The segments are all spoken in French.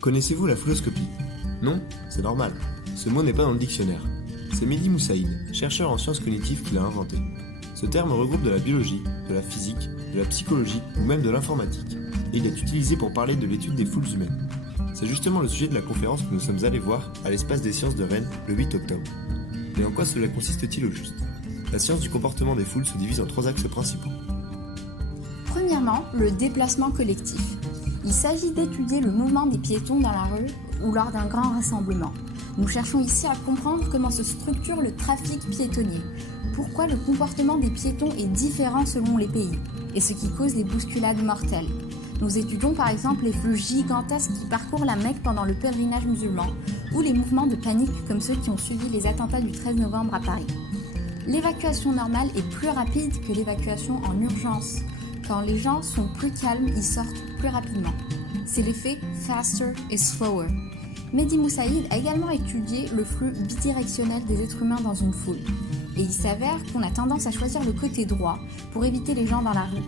Connaissez-vous la fouloscopie? Non? C'est normal. Ce mot n'est pas dans le dictionnaire. C'est Mehdi Moussaïd, chercheur en sciences cognitives, qui l'a inventé. Ce terme regroupe de la biologie, de la physique, de la psychologie ou même de l'informatique, et il est utilisé pour parler de l'étude des foules humaines. C'est justement le sujet de la conférence que nous sommes allés voir à l'Espace des sciences de Rennes le 8 octobre. Mais en quoi cela consiste-t-il au juste? La science du comportement des foules se divise en 3 axes principaux. Premièrement, le déplacement collectif. Il s'agit d'étudier le mouvement des piétons dans la rue ou lors d'un grand rassemblement. Nous cherchons ici à comprendre comment se structure le trafic piétonnier, pourquoi le comportement des piétons est différent selon les pays, et ce qui cause les bousculades mortelles. Nous étudions par exemple les flux gigantesques qui parcourent la Mecque pendant le pèlerinage musulman, ou les mouvements de panique comme ceux qui ont suivi les attentats du 13 novembre à Paris. L'évacuation normale est plus rapide que l'évacuation en urgence. Quand les gens sont plus calmes, ils sortent plus rapidement. C'est l'effet faster et slower. Mehdi Moussaïd a également étudié le flux bidirectionnel des êtres humains dans une foule. Et il s'avère qu'on a tendance à choisir le côté droit pour éviter les gens dans la rue.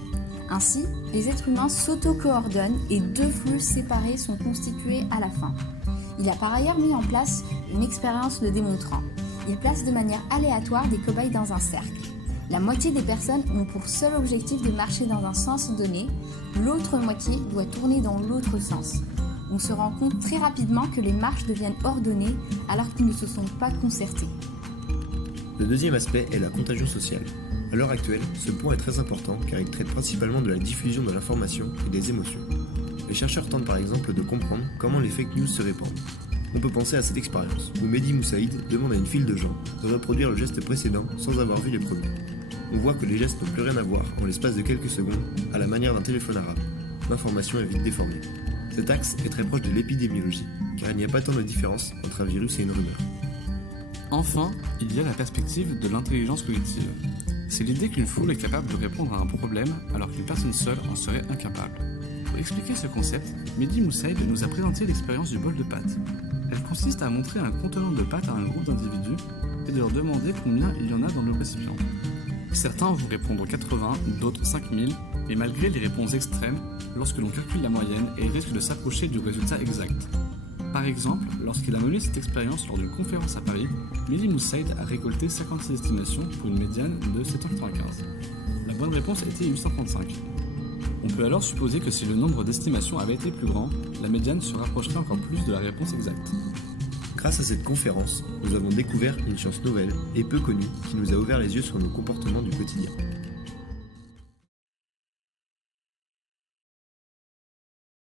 Ainsi, les êtres humains s'auto-coordonnent et 2 flux séparés sont constitués à la fin. Il a par ailleurs mis en place une expérience le démontrant. Il place de manière aléatoire des cobayes dans un cercle. La moitié des personnes ont pour seul objectif de marcher dans un sens donné, l'autre moitié doit tourner dans l'autre sens. On se rend compte très rapidement que les marches deviennent ordonnées alors qu'ils ne se sont pas concertés. Le deuxième aspect est la contagion sociale. À l'heure actuelle, ce point est très important car il traite principalement de la diffusion de l'information et des émotions. Les chercheurs tentent par exemple de comprendre comment les fake news se répandent. On peut penser à cette expérience où Mehdi Moussaïd demande à une file de gens de reproduire le geste précédent sans avoir vu les premiers. On voit que les gestes n'ont plus rien à voir en l'espace de quelques secondes, à la manière d'un téléphone arabe. L'information est vite déformée. Cet axe est très proche de l'épidémiologie, car il n'y a pas tant de différence entre un virus et une rumeur. Enfin, il y a la perspective de l'intelligence collective. C'est l'idée qu'une foule est capable de répondre à un problème alors qu'une personne seule en serait incapable. Pour expliquer ce concept, Mehdi Moussaïd nous a présenté l'expérience du bol de pâtes. Elle consiste à montrer un contenant de pâtes à un groupe d'individus et de leur demander combien il y en a dans le récipient. Certains vont répondre 80, d'autres 5000, mais malgré les réponses extrêmes, lorsque l'on calcule la moyenne, elle risque de s'approcher du résultat exact. Par exemple, lorsqu'il a mené cette expérience lors d'une conférence à Paris, Mehdi Moussaïd a récolté 56 estimations pour une médiane de 795. La bonne réponse était 835. On peut alors supposer que si le nombre d'estimations avait été plus grand, la médiane se rapprocherait encore plus de la réponse exacte. Grâce à cette conférence, nous avons découvert une science nouvelle et peu connue qui nous a ouvert les yeux sur nos comportements du quotidien.